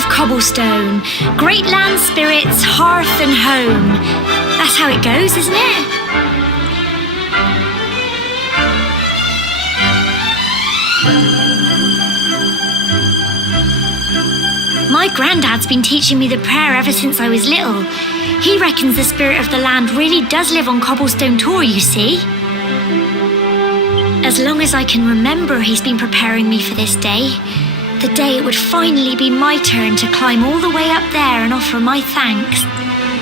of cobblestone, great land spirits, hearth and home. That's how it goes, isn't it? My granddad's been teaching me the prayer ever since I was little. He reckons the spirit of the land really does live on Cobblestone Tor, you see. As long as I can remember, he's been preparing me for this day. The day it would finally be my turn to climb all the way up there and offer my thanks.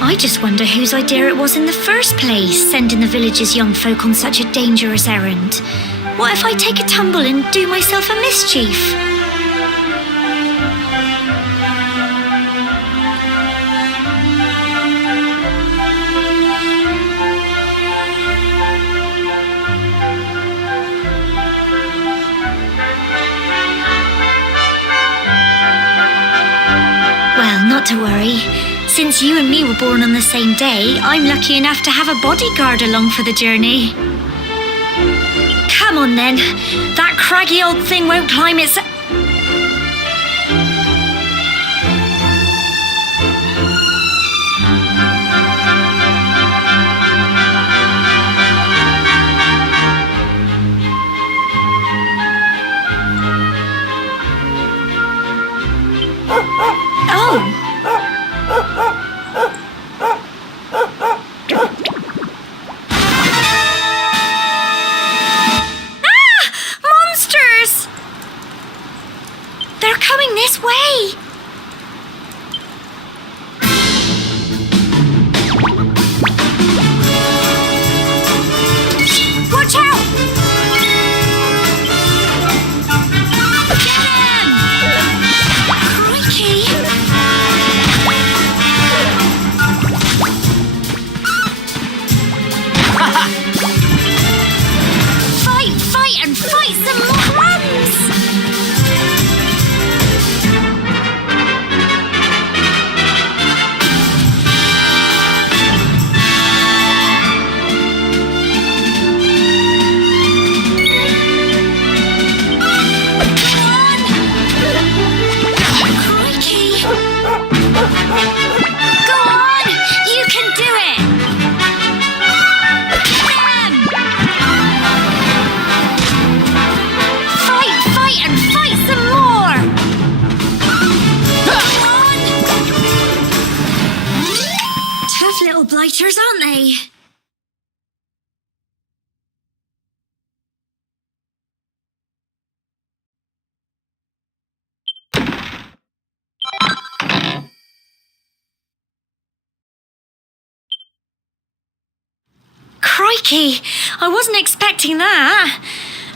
I just wonder whose idea it was in the first place, sending the village's young folk on such a dangerous errand. What if I take a tumble and do myself a mischief? Not to worry. Since you and me were born on the same day, I'm lucky enough to have a bodyguard along for the journey. Come on then. That craggy old thing won't climb its... Oh! Monsters! They're coming this way! Watch out! Get him! Crikey! Fight and fight some more crumbs! Blighters, aren't they? Crikey, I wasn't expecting that.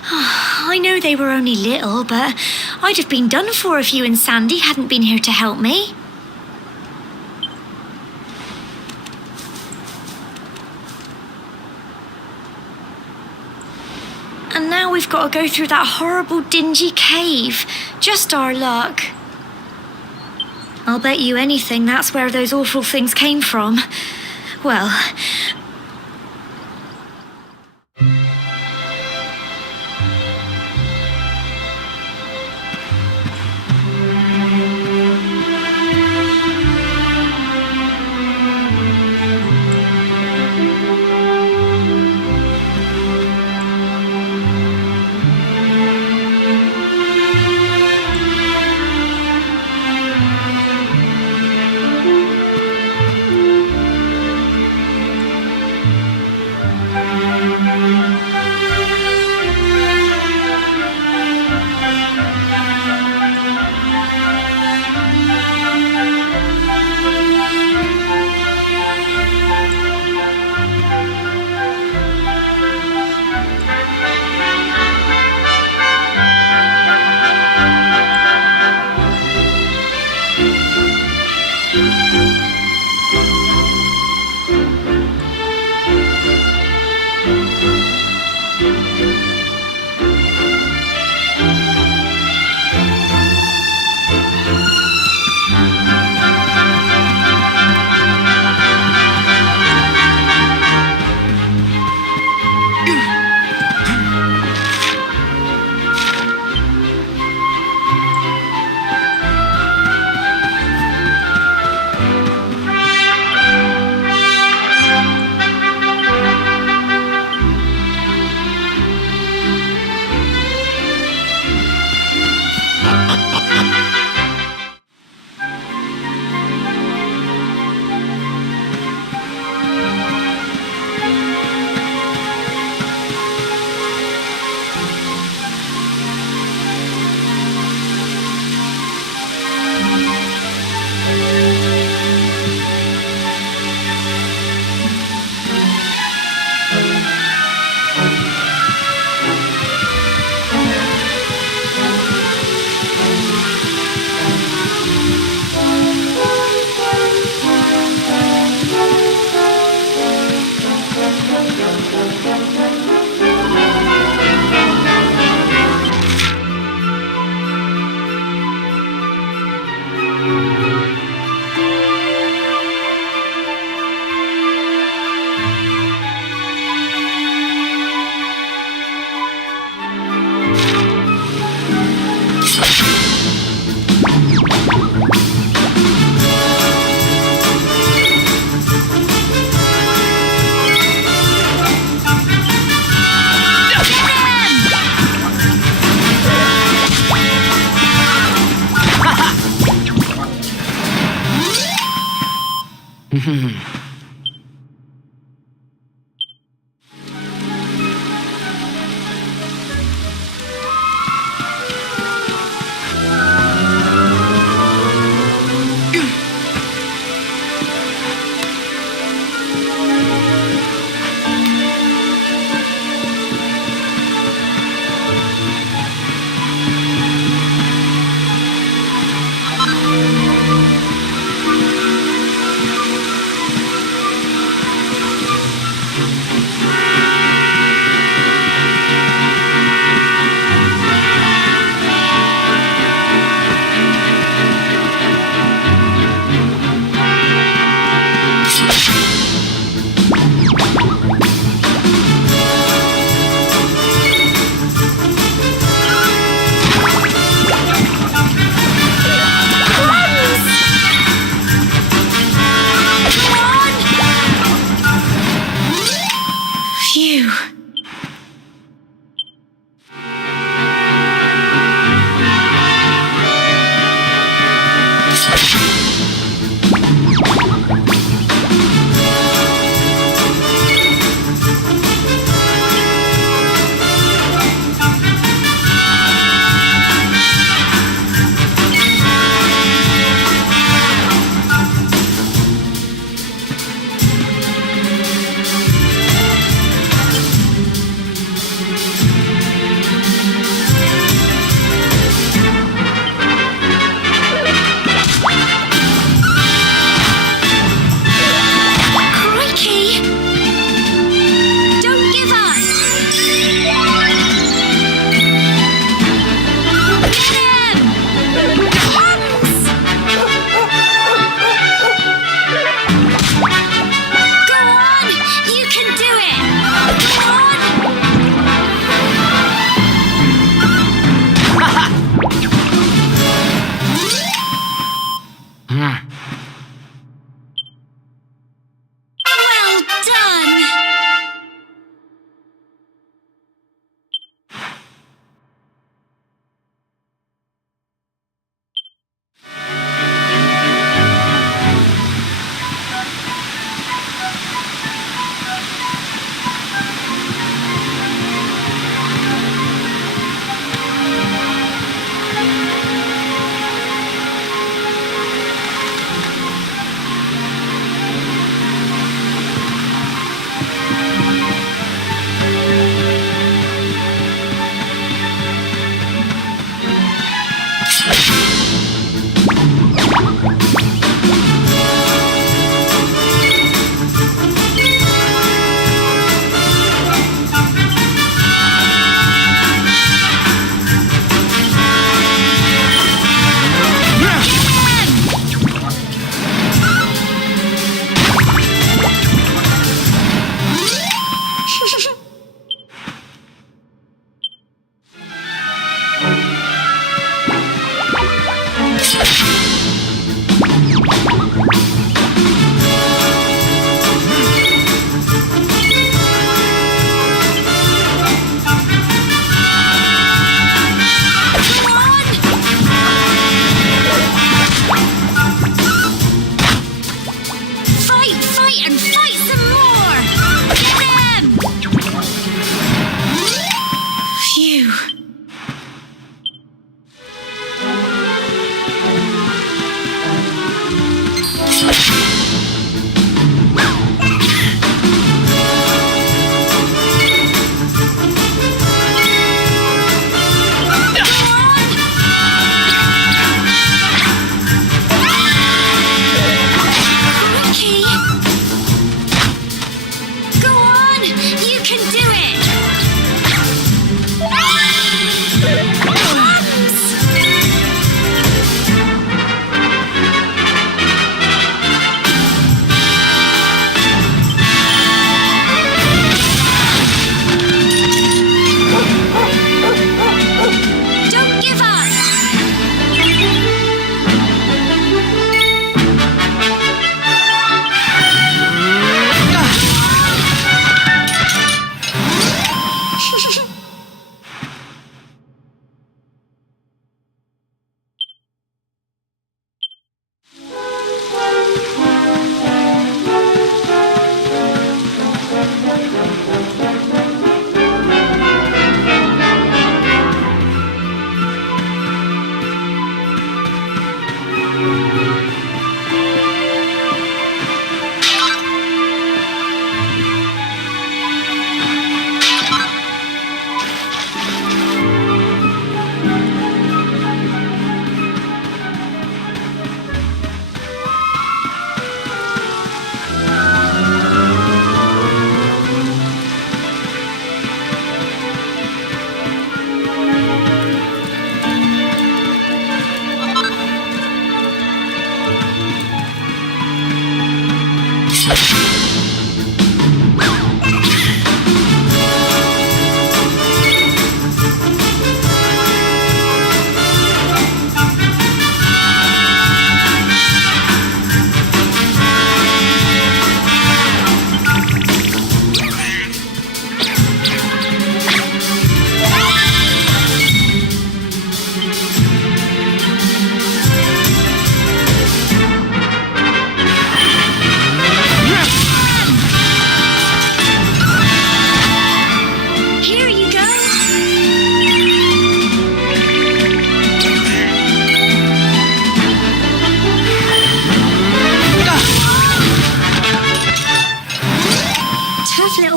I know they were only little, but I'd have been done for if you and Sandy hadn't been here to help me. And now we've got to go through that horrible, dingy cave. Just our luck. I'll bet you anything that's where those awful things came from. Well...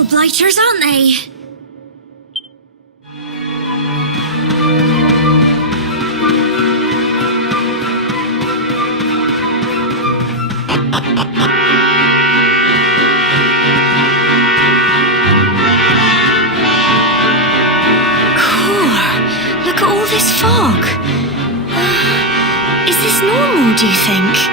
Blighters, aren't they? Look at all this fog. Is this normal, do you think?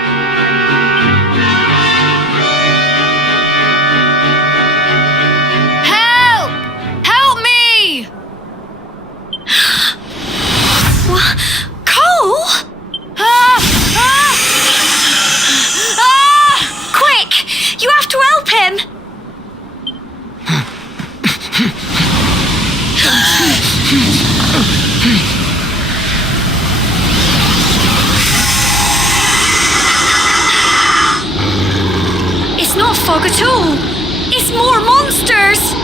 It's not fog at all. It's more monsters.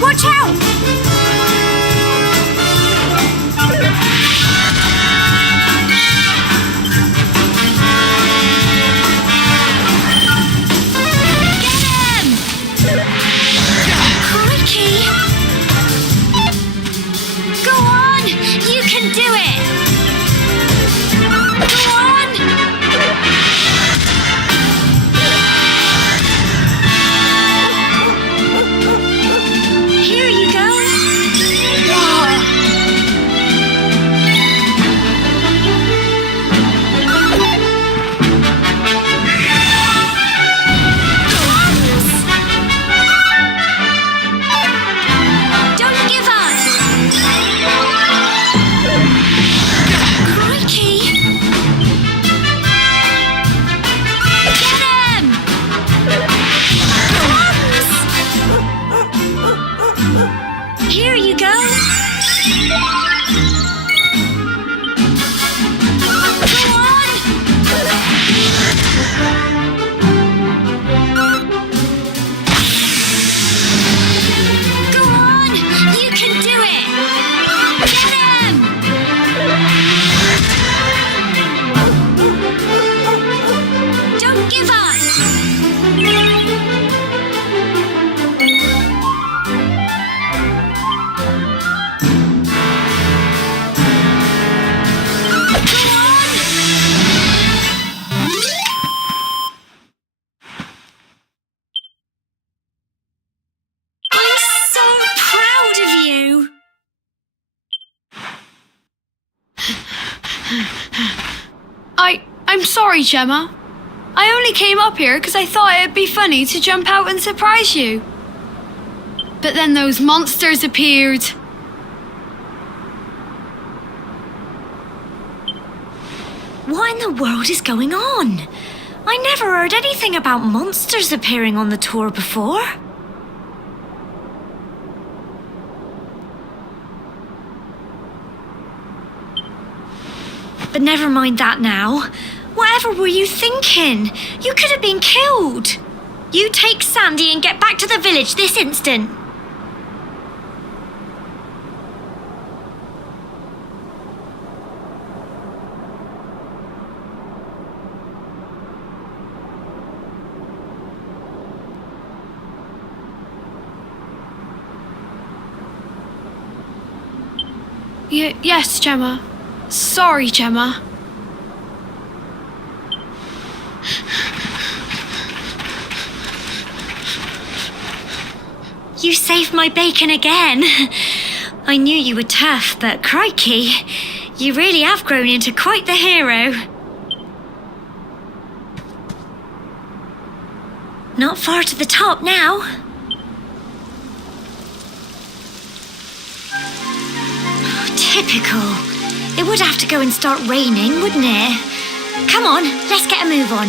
Watch out! I'm sorry, Gemma. I only came up here because I thought it'd be funny to jump out and surprise you. But then those monsters appeared. What in the world is going on? I never heard anything about monsters appearing on the tour before. But never mind that now. Whatever were you thinking? You could have been killed. You take Sandy and get back to the village this instant. Yes, Gemma. Sorry, Gemma. You saved my bacon again. I knew you were tough, but crikey, you really have grown into quite the hero. Not far to the top now. Typical. It would have to go and start raining, wouldn't it? Come on, let's get a move on.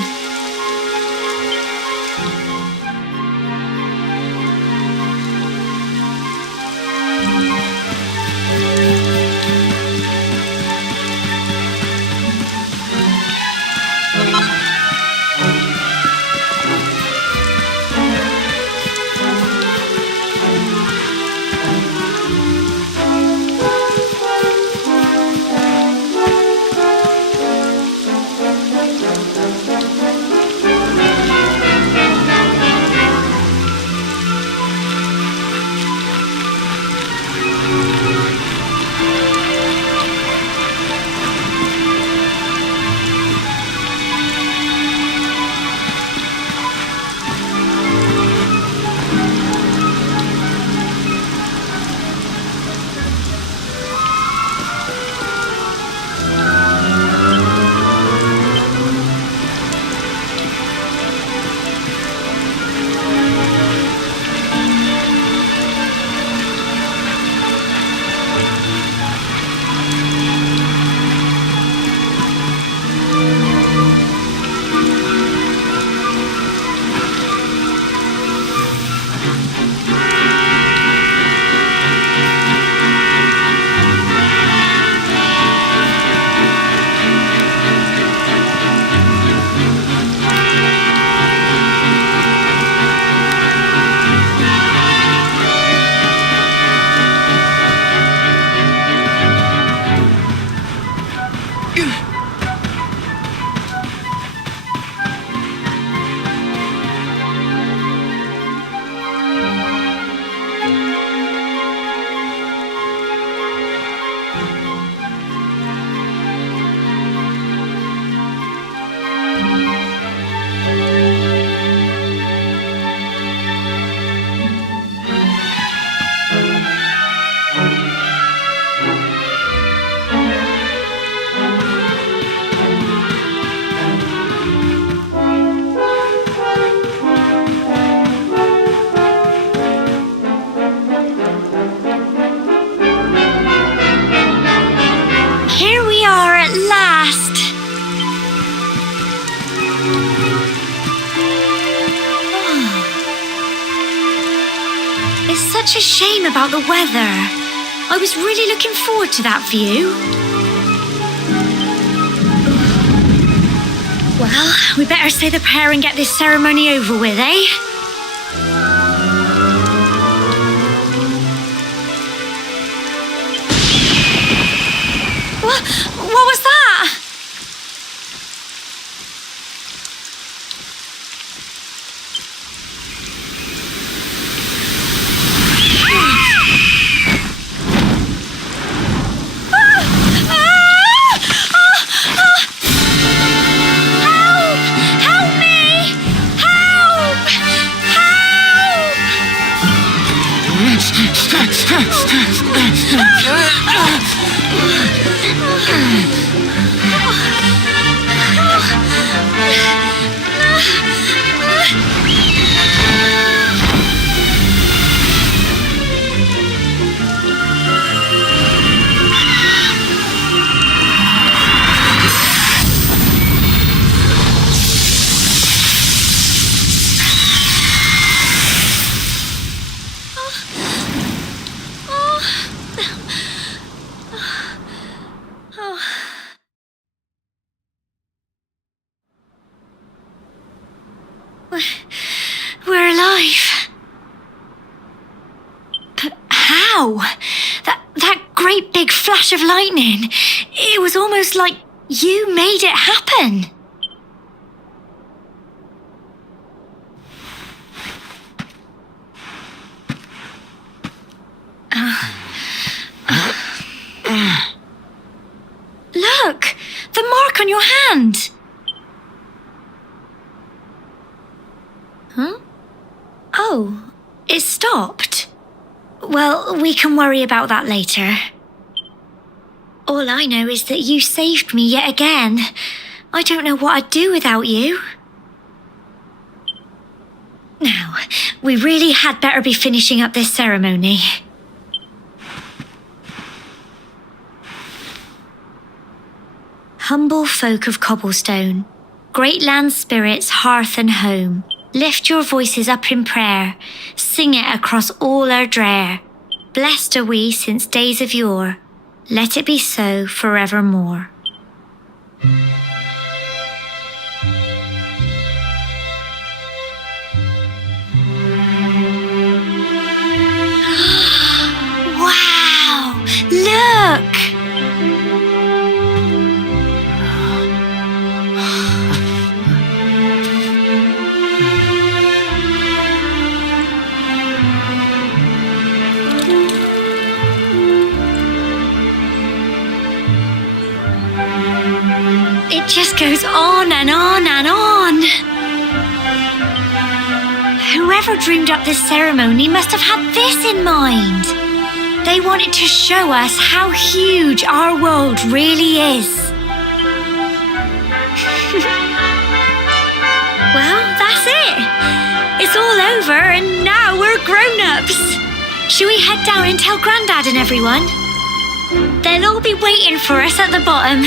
Such a shame about the weather. I was really looking forward to that view. Well, we better say the prayer and get this ceremony over with, eh? What was that? We're alive. But how? That great big flash of lightning. It was almost like you made it happen. Look, the mark on your hand. Huh? Oh, it stopped. Well, we can worry about that later. All I know is that you saved me yet again. I don't know what I'd do without you. Now, we really had better be finishing up this ceremony. Humble folk of Cobblestone, great land spirits, hearth and home, lift your voices up in prayer, sing it across all our drear. Blessed are we since days of yore, let it be so forevermore. Wow! Look! It just goes on and on and on. Whoever dreamed up this ceremony must have had this in mind. They wanted to show us how huge our world really is. Well, that's it. It's all over and now we're grown-ups. Should we head down and tell Grandad and everyone? They'll all be waiting for us at the bottom.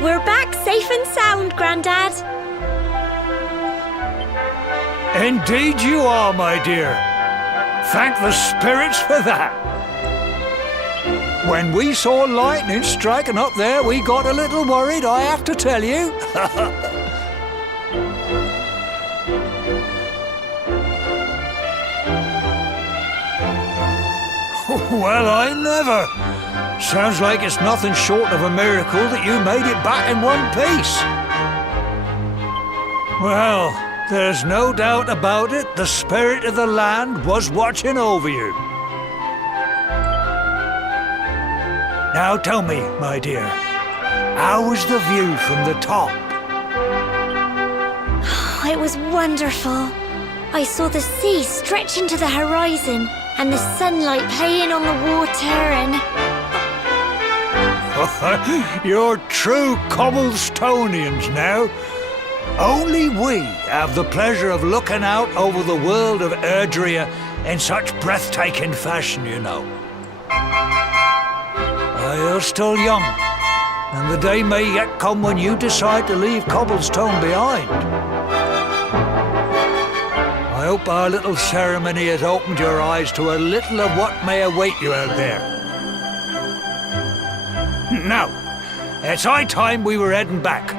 We're back safe and sound, Grandad. Indeed you are, my dear. Thank the spirits for that. When we saw lightning striking up there, we got a little worried, I have to tell you. Well, I never. Sounds like it's nothing short of a miracle that you made it back in one piece. Well, there's no doubt about it, the spirit of the land was watching over you. Now tell me, my dear, how was the view from the top? It was wonderful. I saw the sea stretch into the horizon and the sunlight playing on the water and... You're true Cobblestonians now. Only we have the pleasure of looking out over the world of Erdrea in such breathtaking fashion, you know. You're still young, and the day may yet come when you decide to leave Cobblestone behind. I hope our little ceremony has opened your eyes to a little of what may await you out there. Now, it's high time we were heading back.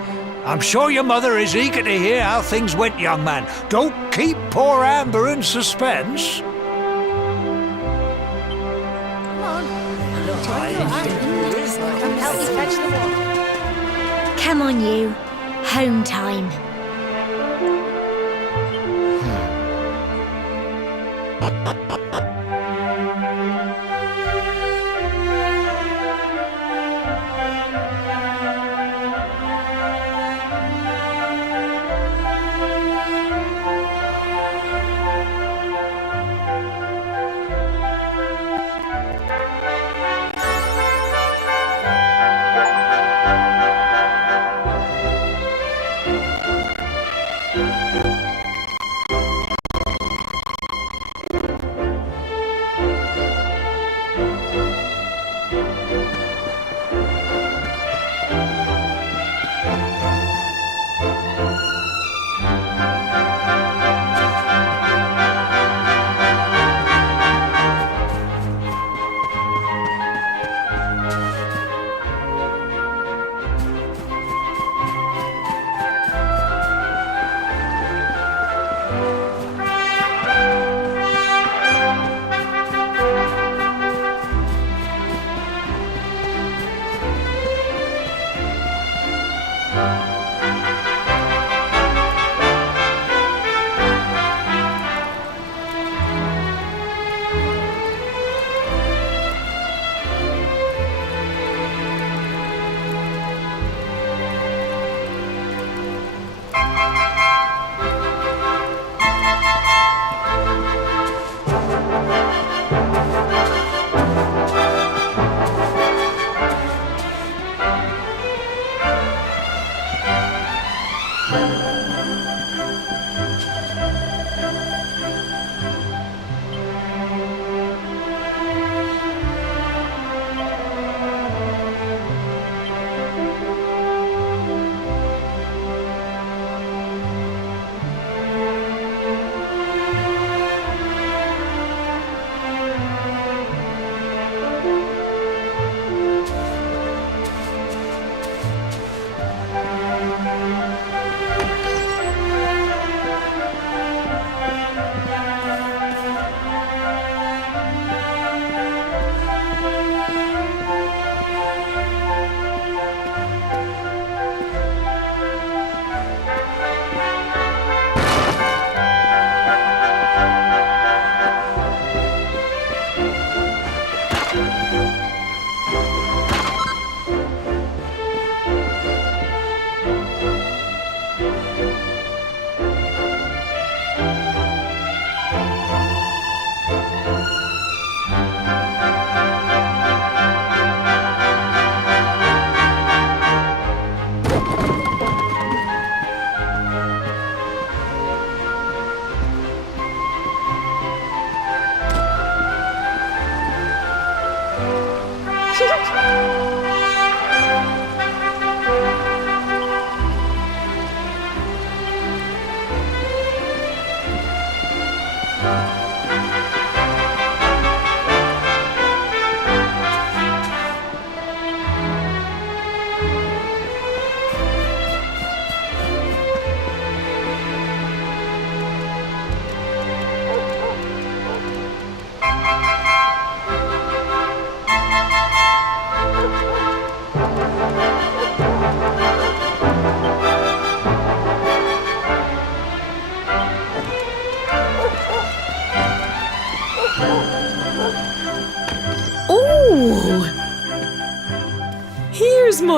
I'm sure your mother is eager to hear how things went, young man. Don't keep poor Amber in suspense. Come on, you. Home time.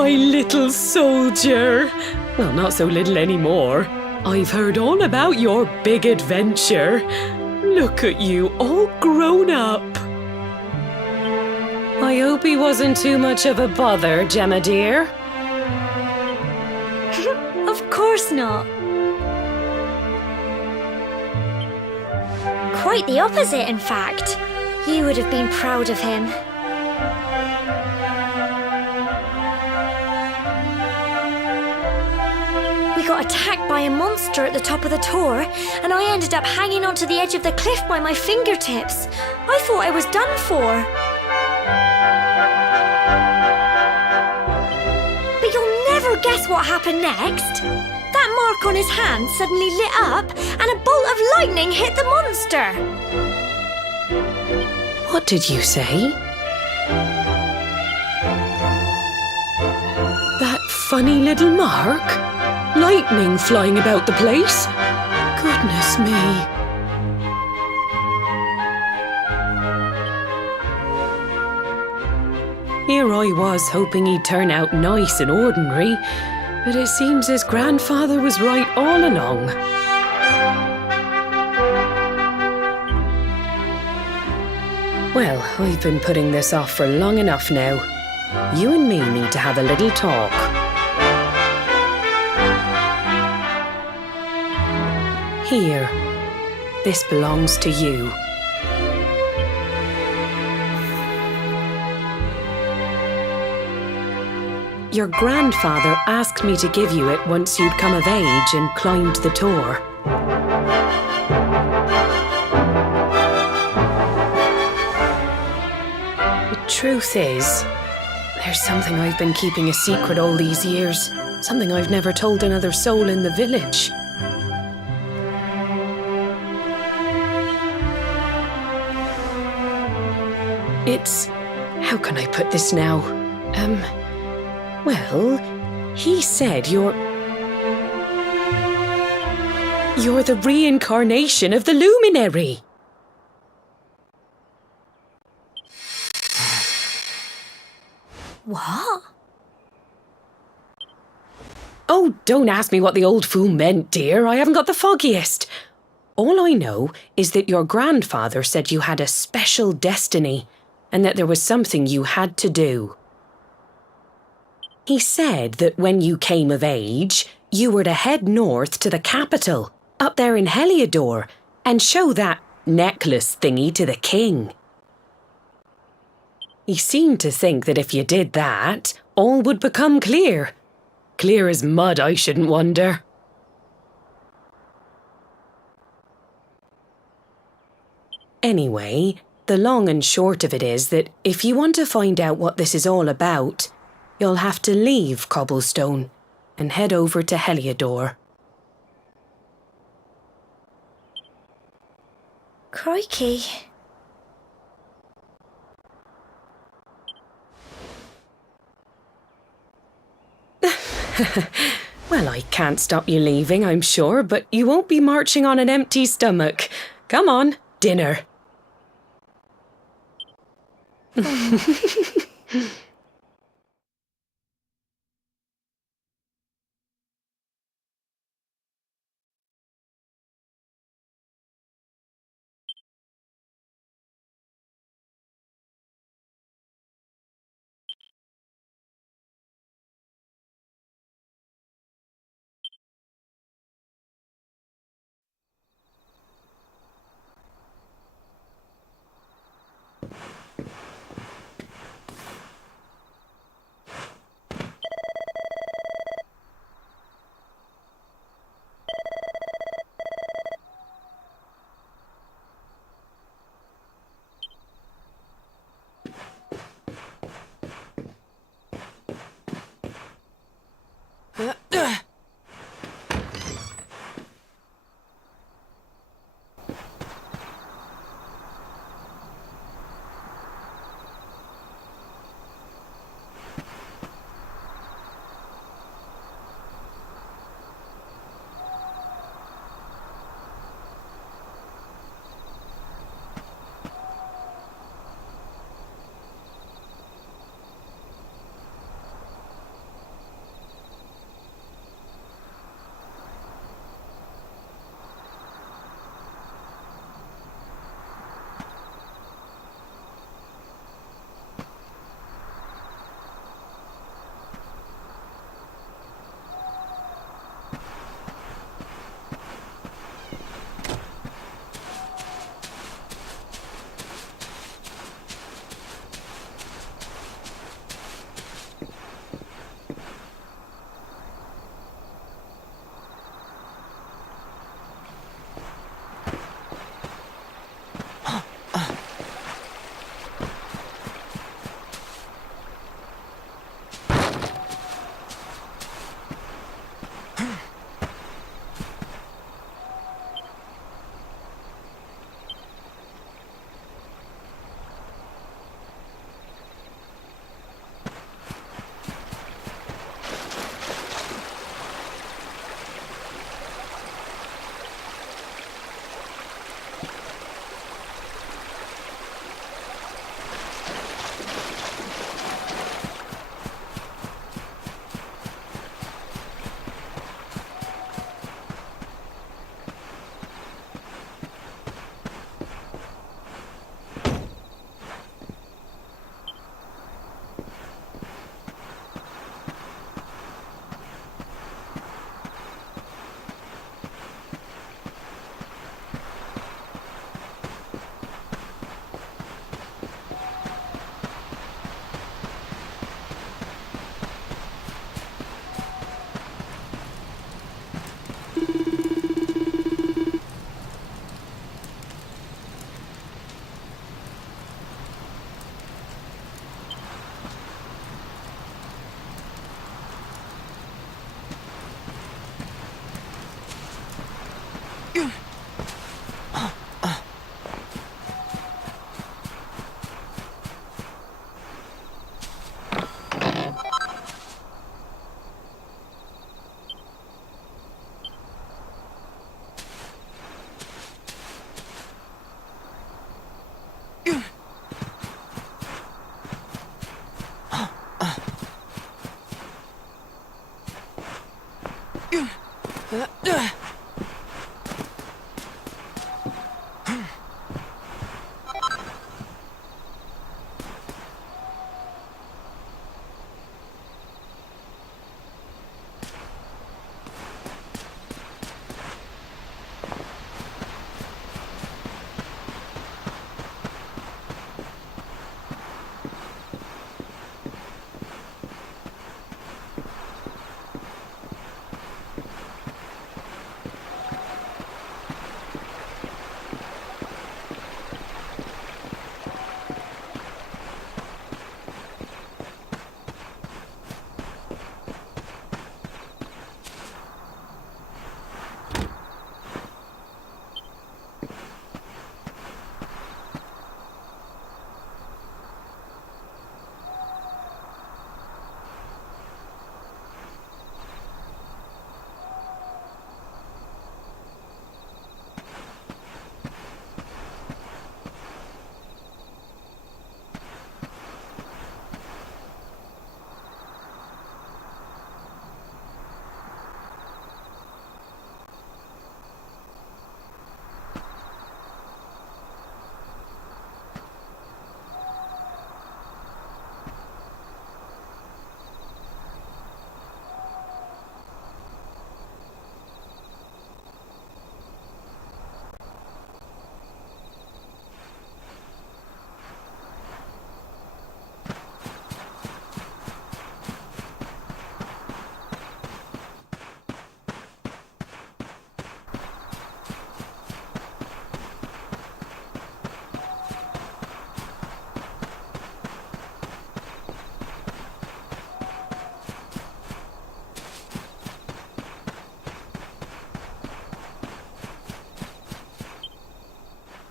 my little soldier. Well, not so little anymore. I've heard all about your big adventure. Look at you, all grown up. I hope he wasn't too much of a bother, Gemma dear. Of course not. Quite the opposite, in fact. You would have been proud of him. We got attacked by a monster at the top of the tor, and I ended up hanging onto the edge of the cliff by my fingertips. I thought I was done for. But you'll never guess what happened next. That mark on his hand suddenly lit up, and a bolt of lightning hit the monster. What did you say? That funny little mark? Lightning flying about the place? Goodness me. Here I was hoping he'd turn out nice and ordinary, but it seems his grandfather was right all along. Well, I've been putting this off for long enough now. You and me need to have a little talk. Here, this belongs to you. Your grandfather asked me to give you it once you'd come of age and climbed the tor. The truth is, there's something I've been keeping a secret all these years. Something I've never told another soul in the village. It's... how can I put this now? Well, he said you're the reincarnation of the luminary. What? Oh, don't ask me what the old fool meant, dear. I haven't got the foggiest. All I know is that your grandfather said you had a special destiny and that there was something you had to do. He said that when you came of age, you were to head north to the capital, up there in Heliodor, and show that necklace thingy to the king. He seemed to think that if you did that, all would become clear. Clear as mud, I shouldn't wonder. Anyway, the long and short of it is that if you want to find out what this is all about, you'll have to leave Cobblestone and head over to Heliodor. Crikey. Well, I can't stop you leaving, I'm sure, but you won't be marching on an empty stomach. Come on, dinner.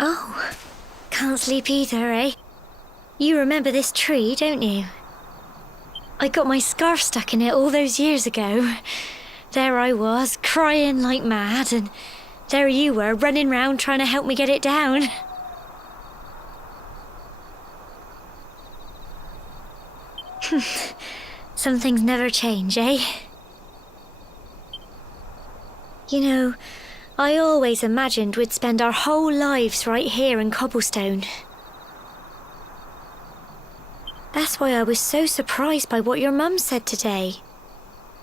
Oh, can't sleep either, eh? You remember this tree, don't you? I got my scarf stuck in it all those years ago. There I was, crying like mad, and there you were, running round trying to help me get it down. Some things never change, eh? You know, I always imagined we'd spend our whole lives right here in Cobblestone. That's why I was so surprised by what your mum said today.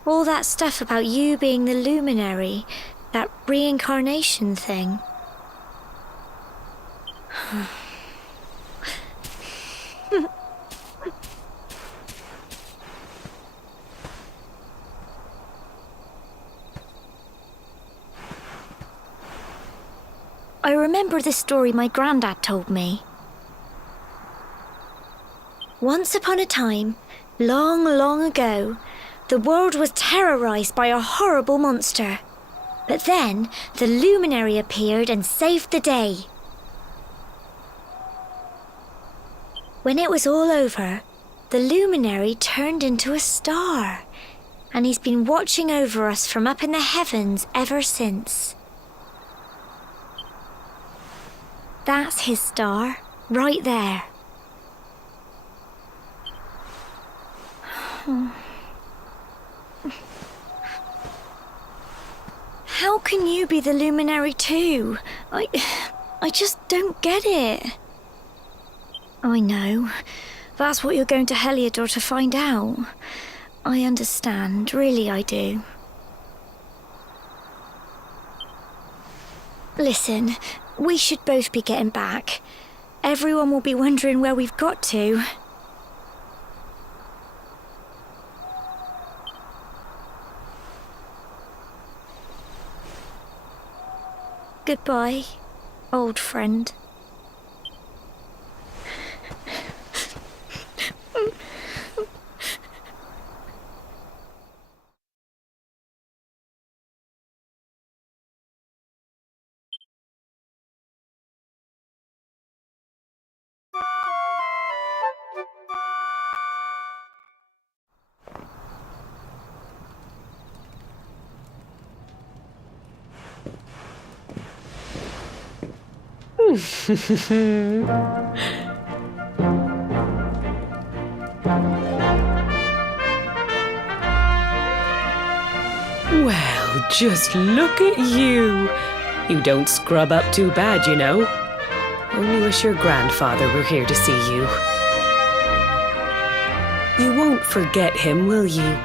All that stuff about you being the luminary, that reincarnation thing. I remember the story my granddad told me. Once upon a time, long, long ago, the world was terrorized by a horrible monster. But then, the luminary appeared and saved the day. When it was all over, the luminary turned into a star, and he's been watching over us from up in the heavens ever since. That's his star, right there. How can you be the luminary too? I just don't get it. I know. That's what you're going to Heliodor to find out. I understand, really I do. Listen, we should both be getting back. Everyone will be wondering where we've got to. Goodbye, old friend. Well, Well, just look at you. You don't scrub up too bad, you know. Only wish your grandfather were here to see you. You won't forget him, will you?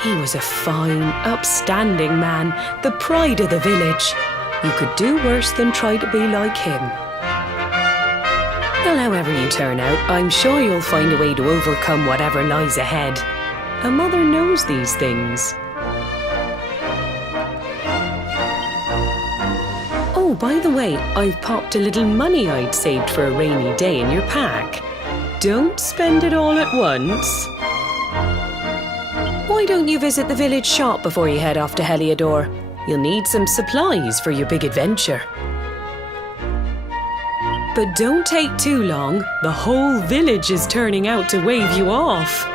He was a fine, upstanding man, the pride of the village. You could do worse than try to be like him. Well, however you turn out, I'm sure you'll find a way to overcome whatever lies ahead. A mother knows these things. Oh, by the way, I've popped a little money I'd saved for a rainy day in your pack. Don't spend it all at once. Why don't you visit the village shop before you head off to Heliodor? You'll need some supplies for your big adventure. But don't take too long. The whole village is turning out to wave you off.